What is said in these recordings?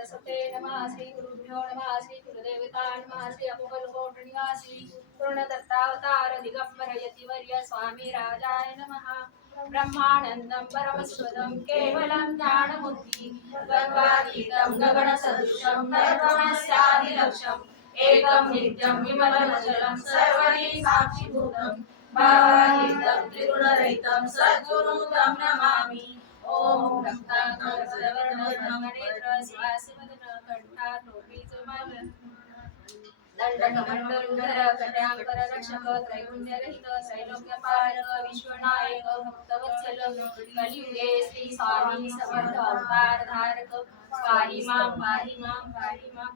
सरस्वते नमः श्री गुरुभ्यो नमः श्री कुलदेवता नमः श्री अमोघलोकोट निवासी पूर्णदत्तावतार दिगंबर यतिवर्य स्वामी राजाय नमः ब्रह्मानंदं परमसुखदं केवलं ज्ञानमुक्ति गगनातीतं गगनसदृशं निर्गुणस्यादिलक्ष्यम् एकं नित्यं विमलमचलं सर्वदि साक्षिभूतं भावातीतं त्रिगुणरहितं सद्गुरुं तं नमामि। ओम दंडकमंडलधर कट्यांबर रक्षक त्रैगुण्यरहित त्रैलोक्यपालक विश्वनायक भक्तवत्सल कलियुगे श्री स्वामी समर्थ अवतार धारक पाहि मां पाहि मां पाहि मां।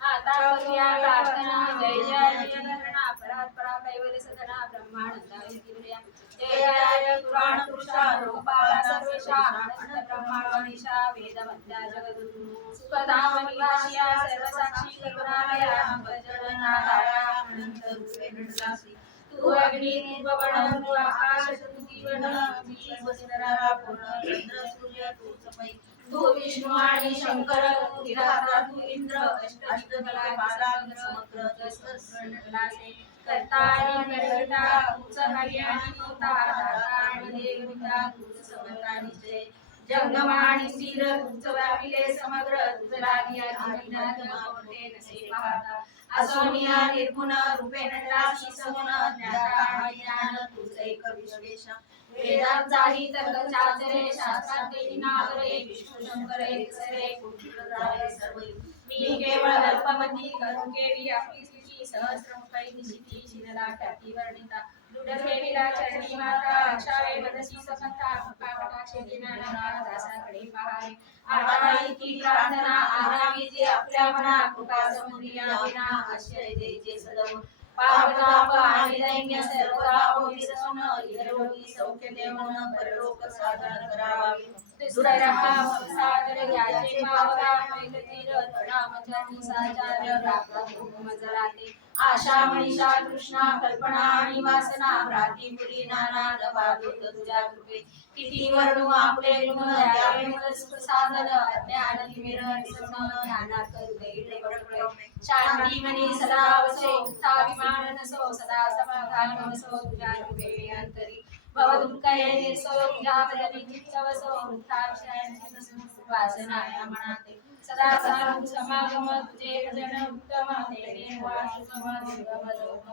आता करूया प्रार्थना जय जय जयधरणा परात्परा कैवल्य सदना ब्रह्मानंदा विद्या जय जय पुराण पुरुषा लोकपाला सर्वेशा आनंद ब्रह्मांडीशा वेदवंत्या जगद्गुरु सुखधाम निवासिया सर्वसाक्षी करुणालया भजननादाया अनंत रूपे नटलासी तू अग्नि रूपवण तू आकाश तू जीवन तुझी वसुंधरा पूर्ण चंद्र सूर्य तू सपई तू विष्णु आणि शंकर तू विधाता तू इंद्र अष्टदिक्पाला समग्र जगतलासे करता आणि करता तूच हरी आणि होता दाता आणि देवता तूच समर्था निश्चय जंगम आणि स्थिर तूच व्यापिले समग्र तुझ लागी आदिनाथ मोठे नसे पाहता असोनिया निर्गुण रूपे नटराशी सगुण ज्ञाता आणि ज्ञान तुझ एक विश्वेश वेदांत जाही तर्क चाचरे शास्त्रात देही नावरे विष्णू शंकर एक सरे कुटिलराय सर्व मी केवळ अल्पमती करू केली आपली स्थिती सहस्रमुखै निशिती शिनला ख्याती वर्णिता दुडकेलीला चरणी माता अक्षावे वदसी समंता मुखाकटाक्षे दिनानाथा दासाकडे पहावे आबाई ती प्रार्थना आरावी जे आपल्या मना कृपा समुदिया विना आश्रय द्यायचे सदव पापताप आणि दैन्य सर्वदा होती सवन इहलोकी सौख्य देवन परलोक साधन करावे दुर्रहा साधन घ्यायचे पावला मैलतीर तडामचरणी साचार्य प्राप्त मजलाते आशा मनीषा कृष्णा कल्पना आणि वासना भ्रांतीपुरी नाना नवादूत तुझ्या कृपे किती वर्णू आपले गुण द्यावे मग सुख साधन अज्ञान तिमिर निसरण ज्ञानात करू देईल बळकळे शांती मनी सदा वसो उत्थाभिमान नसो सदा समाधान वसो तुझ्या कृपे अंतरी भवदुःखये निर्सो तुझ्या बदली चित्तवसो वृत्ताविषयांची नसो वासना या मनाते सदा साधु समागम तुझे भजन उत्तम तेने वासुगम दुर्गम लोक